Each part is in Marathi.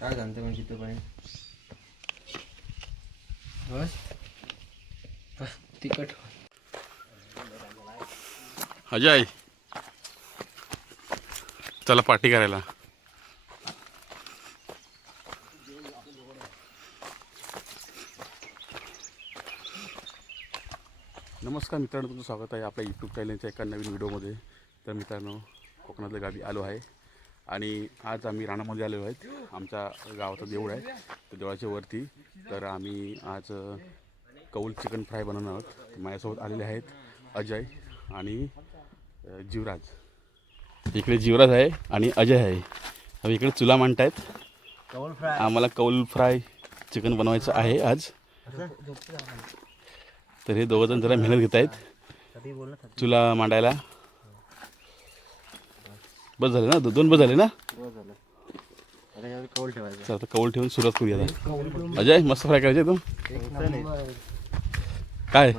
काय सांगते म्हणजे तिथं पण बस बस तिकट अजय चला पार्टी करायला. नमस्कार मित्रांनो, तुमचं स्वागत आहे आपल्या यूट्यूब चॅनलच्या एका नवीन व्हिडिओमध्ये. तर मित्रांनो, कोकणातल्या गावी आलो आहे आणि आज आम्ही रानामध्ये आलो आहेत. आमच्या गावाचं देऊळ आहे, त्या देवळाच्या वरती. तर आम्ही आज कौल चिकन फ्राय बनवणार आहोत. माझ्यासोबत आलेले आहेत अजय आणि जीवराज. इकडे जीवराज आहे आणि अजय आहे. अब इकडे चुला मांडतायत. कौल फ्राय आम्हाला कौल फ्राय चिकन बनवायचं आहे आज. तर हे दोघंजण जरा मेहनत घेत आहेत चुला मांडायला. बस झाले ना, दोन बस झाले ना. कौल ठेवायचं. चल आता कौल ठेवून सुरुवात करूया. अजय मस्त फ्राय करायचे तू. काय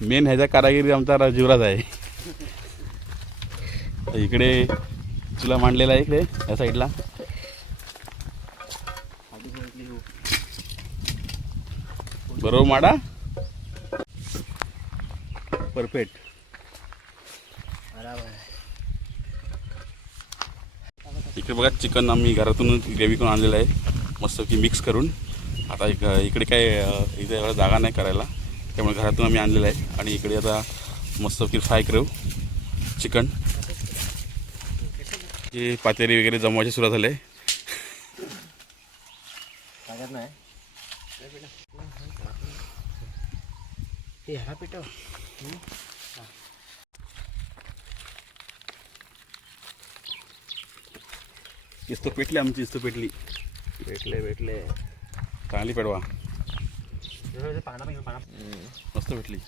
मेन ह्याचा कारागिरी आमचा जीवराज आहे. इकडे चुला मांडलेला आहे, इकडे या साईडला. बरोबर माडा, परफेक्ट. इकडे बघा चिकन आम्ही घरातून ग्रेव्ही करून आणलेलं आहे, मस्त की मिक्स करून. आता इकडे काय इथे एवढा जागा नाही करायला, त्यामुळे घरातून आम्ही आणलेलं आहे. आणि इकडे आता मस्त की फ्राय करू चिकन. हे पातेरी वगैरे जमवायची सुरुवात झाली. इस्तो पेटली आमची, इस्तो पेटली. भेटले चांगली पेटवा, मस्त भेटली.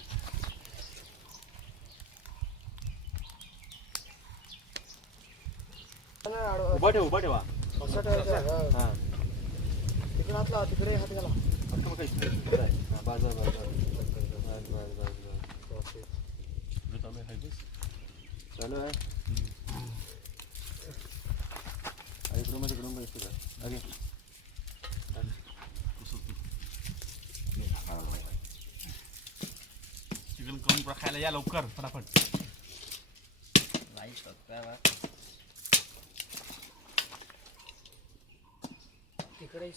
उभा ठेवा तिकडे हातला, तिकडे हात घाला. चालू आहे. इकडून चिकन करून खायला या लवकर फटाफट. तिकडे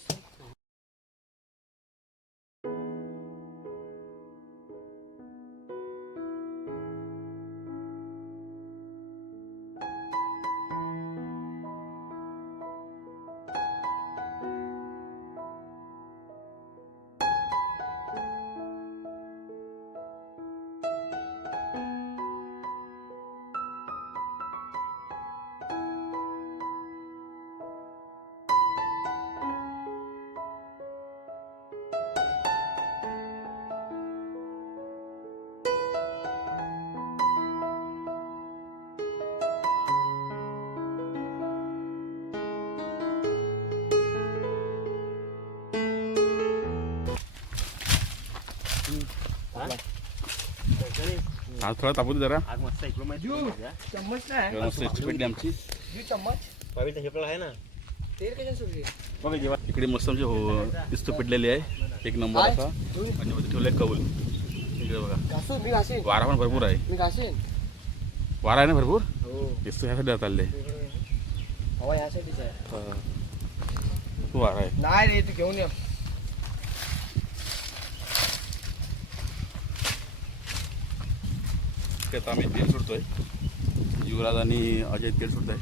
आज थोडा तापू दे जरा. आग मस्त इकडून चम्मच नाही मस्त पेटली आमची. चम्मच आहे ना. तेल कशा सुटली बघा जेव्हा इकडे मस्त आमची पिस्त पेटलेली आहे, एक नंबर असा. आणि मध्ये ठेवलं कौल. इकडे बघा मी घासेन. वारा पण भरपूर आहे. मी घासेन. वारा आहे ना भरपूर. हो पिस्त ह्यासाठी चालले. हवा यासाठीच आहे. खूप वारा आहे. नाही रे, तू घेऊन ये. आता आम्ही तेल सोडतोय. युवराज आणि अजय तेल सोडत आहे.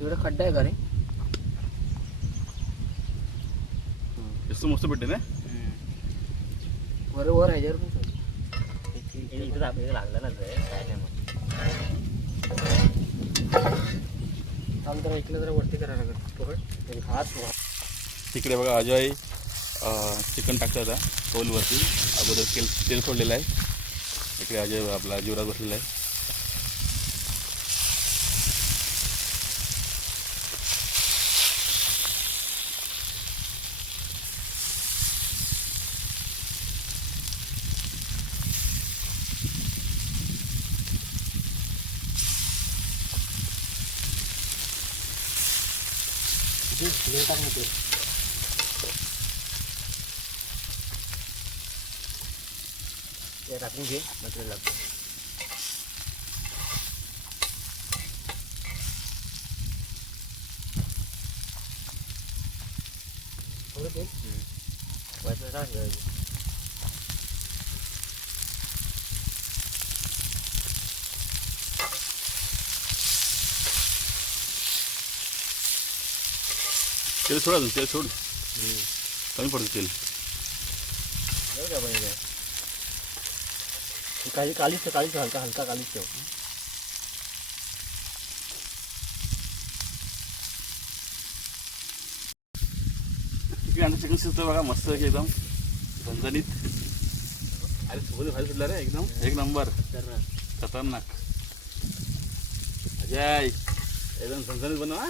एवढं खड्डा आहे का रे? जास्त मस्त भेटते ना. वर ह्याच्यावर पण लागलं ना जरा ऐकलं, जरा वरती करायला लागेल. हात तिकडे बघा अजय चिकन टाकतं आता कौलवरती. अगोदर तेल सोडलेलं आहे. इकडे अजय आपला जीवराज बसलेला आहे. टाक ना ते. ते टाकून घे मटेरियल लागतं. वरचं टाक. तेल सोड अजून, तेल सोड. कमी पडतं तेल. काही कालीच कालीच हलका हलका कालीच ठेव. तिकडे आमचं चिकन शिजतं बघा मस्त एकदम झणझणीत. अरे सोबत भाजी सुटला रे एकदम एक नंबर. खतरनाक अजय एकदम झणझणीत बनवा.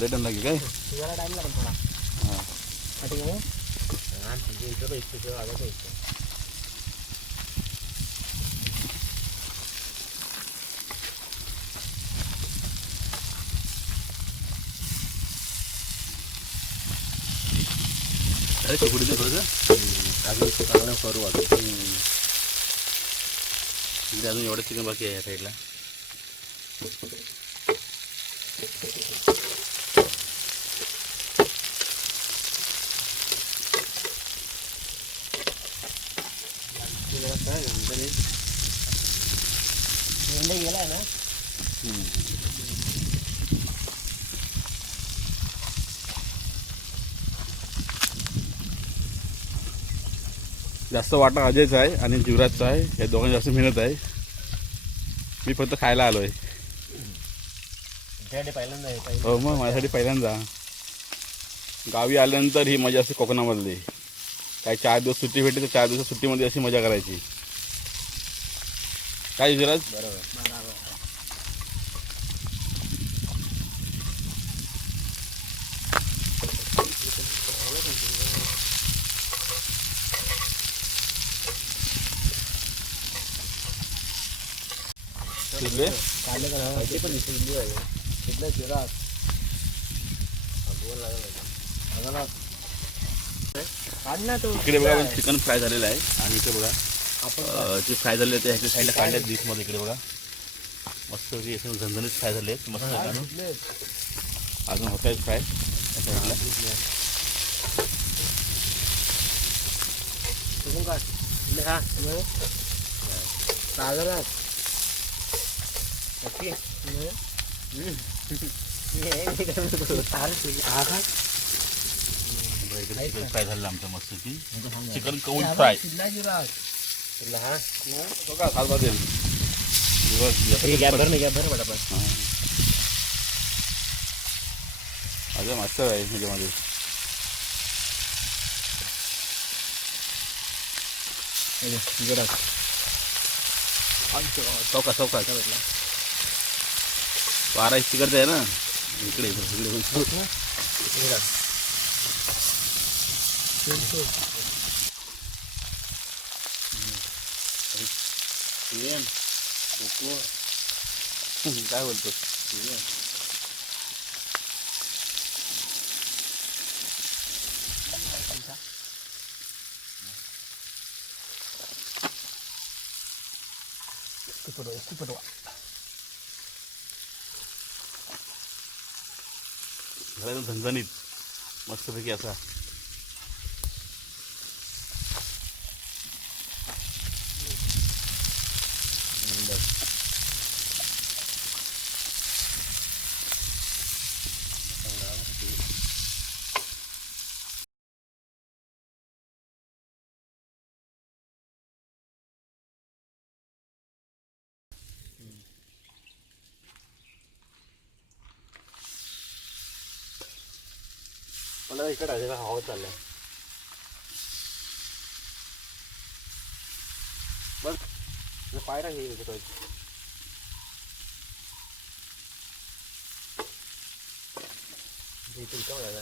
टाइम लागेल काय शिजायला टाइम लागेल थोडा. ठीक आहे. अरे चकुडी दे थोडंसं अजून चांगलं करू अजून. अजून एवढं चिकन बाकी आहे या साईडला. गेलाय ना. जास्त वाटा अजयचा आहे आणि जीवराजचा आहे. या दोघांची जास्त मेहनत आहे. मी फक्त खायला आलो आहे. पहिल्यांदा हो मग माझ्यासाठी पहिल्यांदा. गावी आल्यानंतर ही मजा असते कोकणामधली. काय 4 दिवस सुट्टी भेटते तर 4 दिवस सुट्टीमध्ये अशी मजा करायची. काय जीवराज? बरोबर. शिजले? पण शिजली आहे. शिजलं शिरा. इकडे बघा चिकन फ्राय झालेलं आहे आणि इकडे बघा जे फ्राय झाले ते ह्याच्या साईडला काढले डिशमध्ये. इकडे बघा मस्त एकदम झणझणीत फ्राय झाले आहेत मस्त. अजून होत आहेत फ्राय या साईडला. चिकन फ्राय झालेलं आमचं मस्त की चिकन कौल फ्राय. बघा खाल देईल अजून मस्त आहे ह्याच्यामध्ये. चौका चौका बारा तिकडचं आहे ना. इकडे काय बोलतो झणझणीत मस्तपैकी असा. इकडे आहे हवा चाललाय बस पाय टाक हे इथून का झाला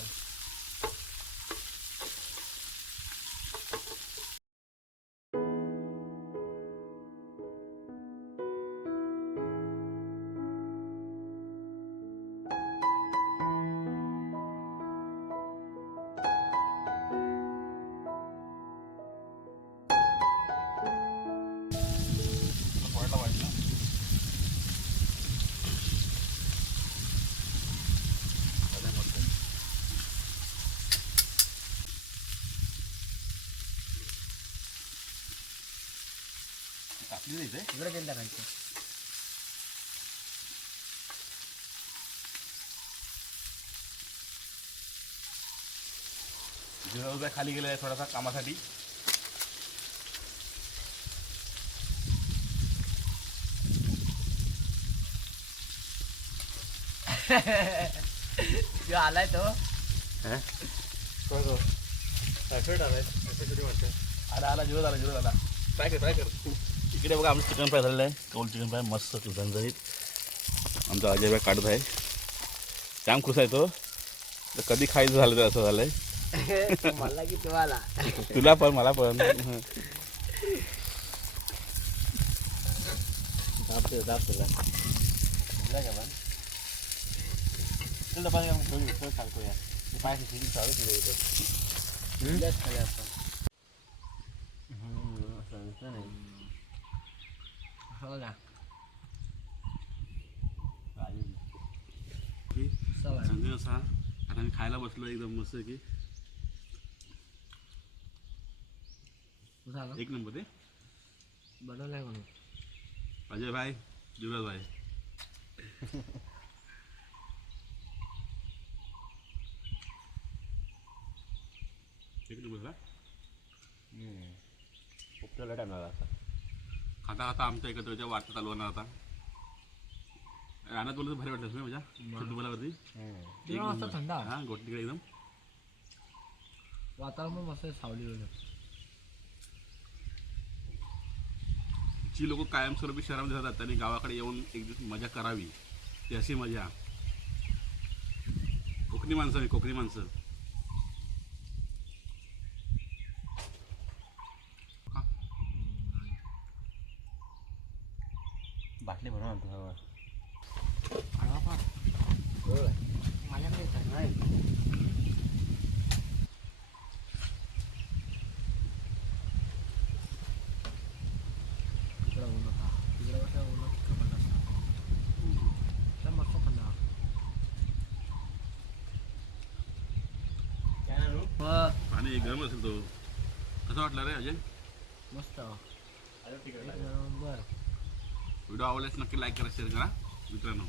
इकडे केलं टाकायचं जिरा खाली गेला आहे थोडासा कामासाठी. आलाय तो आला जिरो झाला ट्राय कर इकडे बघा आमचं चिकन फ्राय झालेलं आहे. कौल चिकन फ्राय मस्त झणझणीत आमचा अजय भाई काढत आहे. जाम खुश आहे तो. तर कधी खायचं झालं तर असं झालंय. मला की तुम्हाला तुला पण मला पण सांगतो या पाय हो ना संजय असा आता मी खायला बसलो एकदम मस्त की झालं एक नंबर ते बनवलाय म्हणून अजय भाई युवराज भाई एक नंबर का खूप टाइम लागला आता खाता खाता आमच्या एकत्र वाटतं चालू होणार आता. रानात बोलतो भारी वाटलं ना माझ्या तुम्हालावरती थंड हां गोष्टीकडे एकदम वातावरण पण मस्त सावली वगैरे. जी लोक कायमस्वरूपी शहरामध्ये राहतात त्यांनी गावाकडे येऊन एक दिवस मजा करावी ती अशी मजा. कोकणी माणसं कोकणी माणसं बाटली भरून आणतो माझ्याकडे तिकडं ऊन होता तिकडं कसं ऊन कमल असतं मस्त थंड पाणी गरम असेल तो. कसं वाटलं रे अजय? मस्त बरं. व्हिडिओ आवडल्यास नक्की लाईक करा शेअर करा मित्रांनो.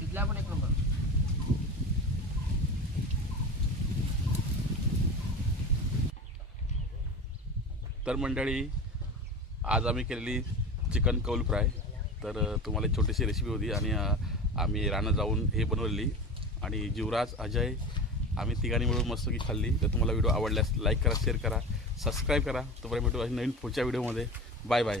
तिथला पण एक नंबर. तर मंडळी आज आम्ही केलेली चिकन कौल फ्राय. तर तुम्हाला एक छोटीशी रेसिपी होती आणि आम्ही रानात जाऊन हे बनवलेली आणि जीवराज अजय आम्ही तिघांनी मिळून मस्त की खाल्ली. तर तुम्हाला व्हिडिओ आवडल्यास लाईक करा शेअर करा सबस्क्राईब करा. तोपर्यंत भेटू नवीन पुढच्या व्हिडिओमध्ये. Bye bye.